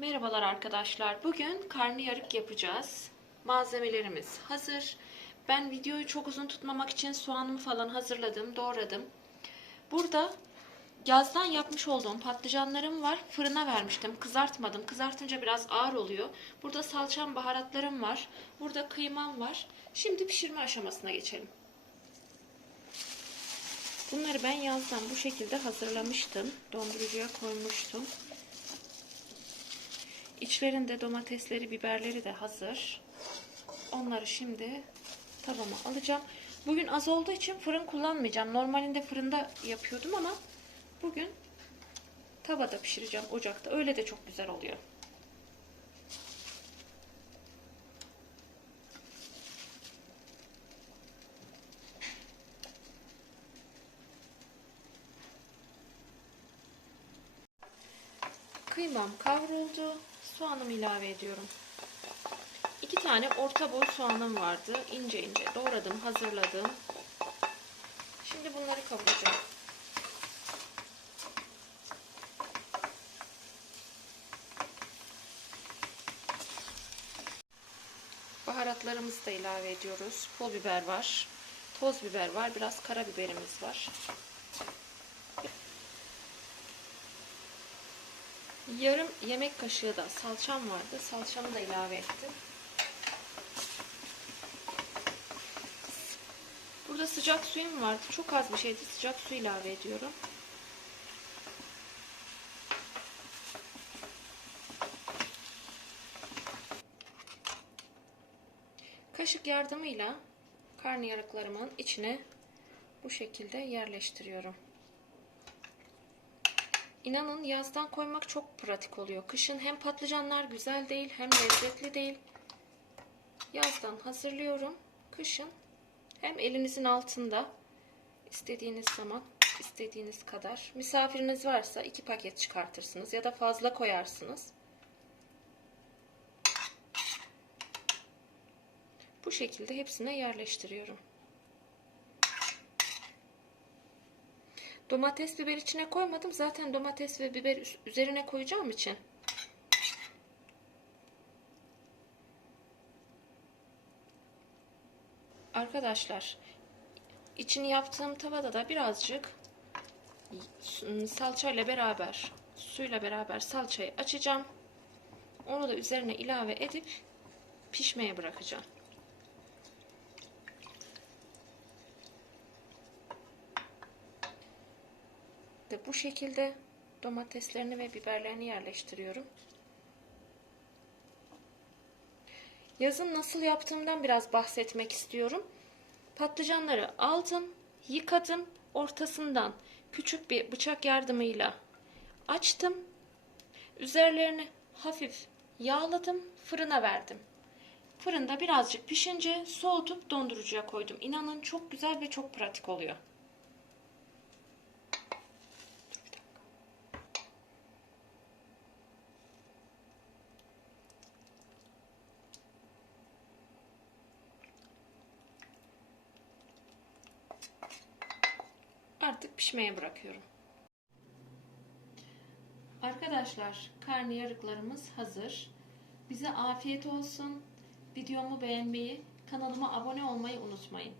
Merhabalar arkadaşlar. Bugün karnıyarık yapacağız. Malzemelerimiz hazır. Ben videoyu çok uzun tutmamak için soğanımı falan hazırladım, doğradım. Burada yazdan yapmış olduğum patlıcanlarım var. Fırına vermiştim. Kızartmadım. Kızartınca biraz ağır oluyor. Burada salçam, baharatlarım var. Burada kıymam var. Şimdi pişirme aşamasına geçelim. Bunları ben yazdan bu şekilde hazırlamıştım. Dondurucuya koymuştum. İçlerinde domatesleri, biberleri de hazır. Onları şimdi tavama alacağım. Bugün az olduğu için fırın kullanmayacağım. Normalinde fırında yapıyordum ama bugün tavada pişireceğim ocakta. Öyle de çok güzel oluyor. Kıymam kavruldu. Soğanımı ilave ediyorum. İki tane orta boy soğanım vardı. İnce ince doğradım, hazırladım. Şimdi bunları kavuracağım. Baharatlarımızı da ilave ediyoruz. Pul biber var. Toz biber var. Biraz karabiberimiz var. Yarım yemek kaşığı da salçam vardı. Salçamı da ilave ettim. Burada sıcak suyum vardı. Çok az bir şeydi. Sıcak su ilave ediyorum. Kaşık yardımıyla karnıyarıklarımın içine bu şekilde yerleştiriyorum. İnanın yazdan koymak çok pratik oluyor. Kışın hem patlıcanlar güzel değil hem lezzetli değil. Yazdan hazırlıyorum. Kışın hem elinizin altında istediğiniz zaman istediğiniz kadar. Misafiriniz varsa iki paket çıkartırsınız ya da fazla koyarsınız. Bu şekilde hepsine yerleştiriyorum. Domates biber içine koymadım. Zaten domates ve biber üzerine koyacağım için. Arkadaşlar içini yaptığım tavada da birazcık salçayla beraber suyla beraber salçayı açacağım. Onu da üzerine ilave edip pişmeye bırakacağım. De bu şekilde domateslerini ve biberlerini yerleştiriyorum. Yazın nasıl yaptığımdan biraz bahsetmek istiyorum. Patlıcanları aldım, yıkadım, ortasından küçük bir bıçak yardımıyla açtım. Üzerlerini hafif yağladım, fırına verdim. Fırında birazcık pişince soğutup dondurucuya koydum. İnanın çok güzel ve çok pratik oluyor. Artık pişmeye bırakıyorum. Arkadaşlar karnıyarıklarımız hazır. Bize afiyet olsun. Videomu beğenmeyi, kanalıma abone olmayı unutmayın.